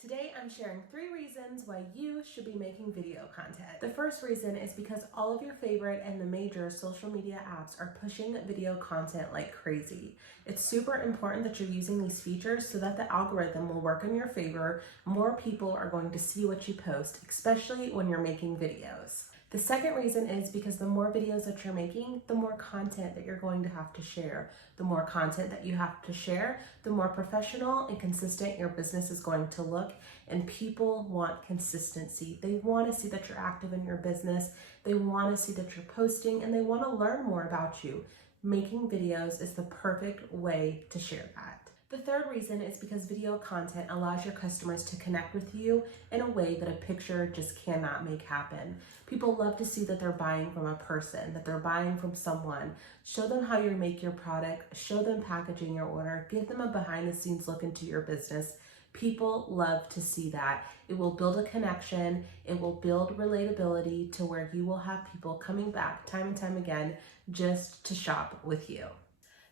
Today I'm sharing 3 reasons why you should be making video content. The first reason is because all of your favorite and the major social media apps are pushing video content like crazy. It's super important that you're using these features so that the algorithm will work in your favor. More people are going to see what you post, especially when you're making videos. The second reason is because the more videos that you're making, the more content that you're going to have to share. The more content that you have to share, the more professional and consistent your business is going to look, and people want consistency. They want to see that you're active in your business, they want to see that you're posting, and they want to learn more about you. Making videos is the perfect way to share that. The third reason is because video content allows your customers to connect with you in a way that a picture just cannot make happen. People love to see that they're buying from a person, that they're buying from someone. Show them how you make your product, show them packaging your order, give them a behind the scenes look into your business. People love to see that. It will build a connection, it will build relatability to where you will have people coming back time and time again just to shop with you.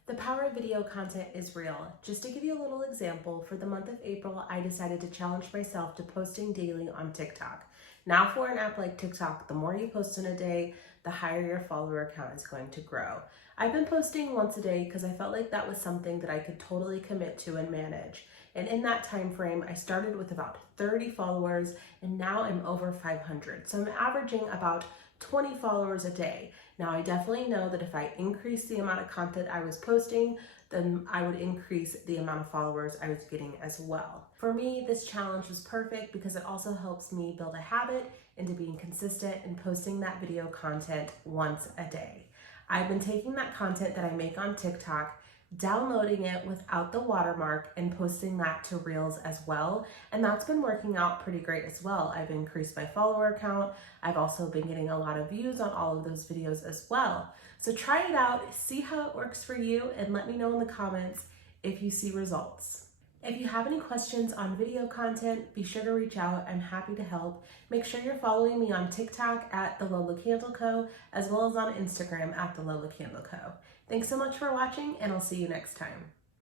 The power of video content is real. Just to give you a little example, for the month of April, I decided to challenge myself to posting daily on TikTok. Now for an app like TikTok, the more you post in a day, the higher your follower count is going to grow. I've been posting once a day because I felt like that was something that I could totally commit to and manage. And in that time frame, I started with about 30 followers and now I'm over 500. So I'm averaging about 20 followers a day. Now I definitely know that if I increase the amount of content I was posting, then I would increase the amount of followers I was getting as well. For me, this challenge was perfect because it also helps me build a habit into being consistent and posting that video content once a day. I've been taking that content that I make on TikTok, downloading it without the watermark and posting that to Reels as well. And that's been working out pretty great as well. I've increased my follower count. I've also been getting a lot of views on all of those videos as well. So try it out, see how it works for you, and let me know in the comments if you see results. If you have any questions on video content, be sure to reach out. I'm happy to help. Make sure you're following me on TikTok at The Lola Candle Co, as well as on Instagram at The Lola Candle Co. Thanks so much for watching, and I'll see you next time.